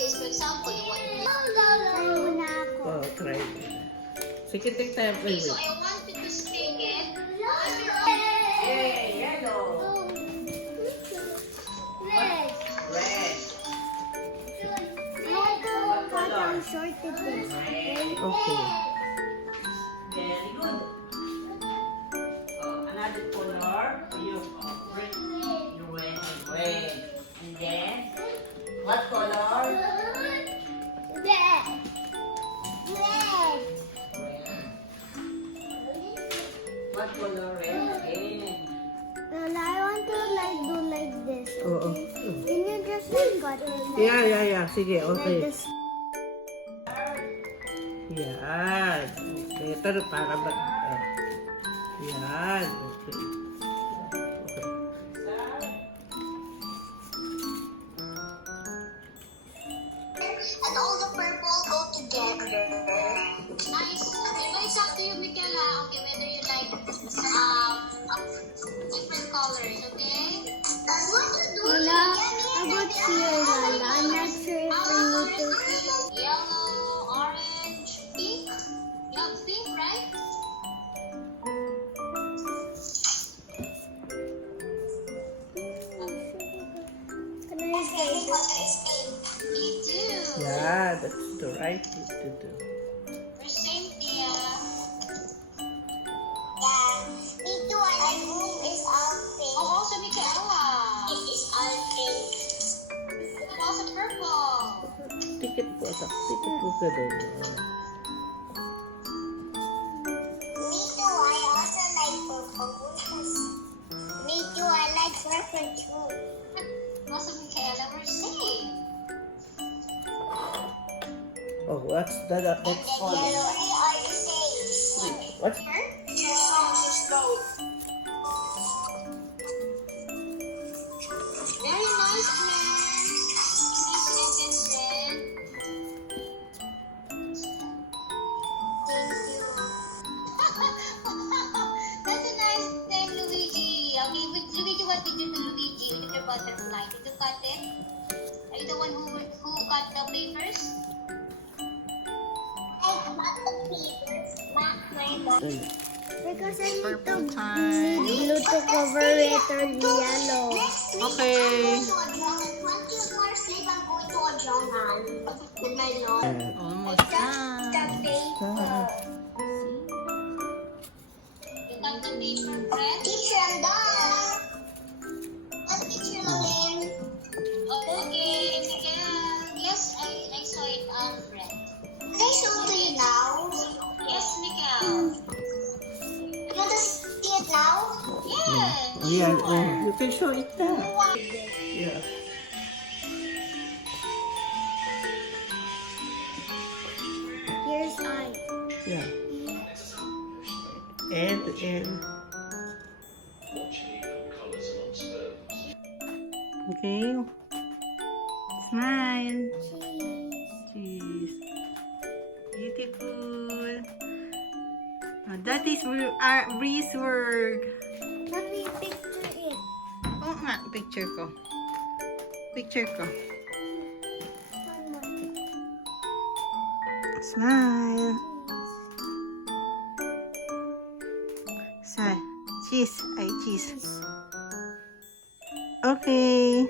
case, for example, you want Oh, try. Sige, take time. okay, Wait, so wait. I want you to stick it. Hey, yellow. Red. Red. I want to cut how short it is. Okay. Very good. Another color. You red. You red. And then, what color? Red. Red. Red. What color? Red again. Well, I want to do like this. Oo. Can you just cut it like Yeah. Sige, like okay. this? Yan. Okay, ito para ba? Yan. Okay. And all the purple go together. Nice. Okay, but it's up to you, Michaela. Okay, whether you like different colors, okay? What to do? Lola, how about here, Lola? I'm not sure if I need to. Yellow, orange, pink. You have pink, right? Can I say? Me too. Yeah, that's the right thing to do. We're same, Tia. Yeah. Me too. My room is all pink. Oh, also Michaela. It is all pink. And also purple. Tikit po. Tikit po ka doon. Me too. I also like purple. Me too. I like purple too. Also Michaela, we're same. Oh, what's that? And That's the all. yellow are the same. What's Very nice, friends. Nice red. Thank you. That's a nice name, Luigi. Okay, with Luigi, what did you do, Luigi, with your butterfly? Did you cut it? Are you the one who cut the papers? I cut the papers back my body. Because I need Purple to time. need glue to cover it on the yellow. Okay. Once you are asleep, I'm going to a journal with my Lord. Almost That's the paper. You cut the paper, friend? Teacher, I'm done. Teacher Lynn. Oh, okay, Miguel. Yes, I saw it on red. Can I show to you now? Yes, Miguel. You want to see it now? Yes. Yeah, sure. you can show it now. Yeah. Here's I. Yeah. And. Okay. Smile. Cheese. Beautiful. Oh, that is Bree's work. Let me picture it. Oo nga, picture ko. Picture ko. One more. Smile. Smile. Cheese. Ay, cheese. Okay.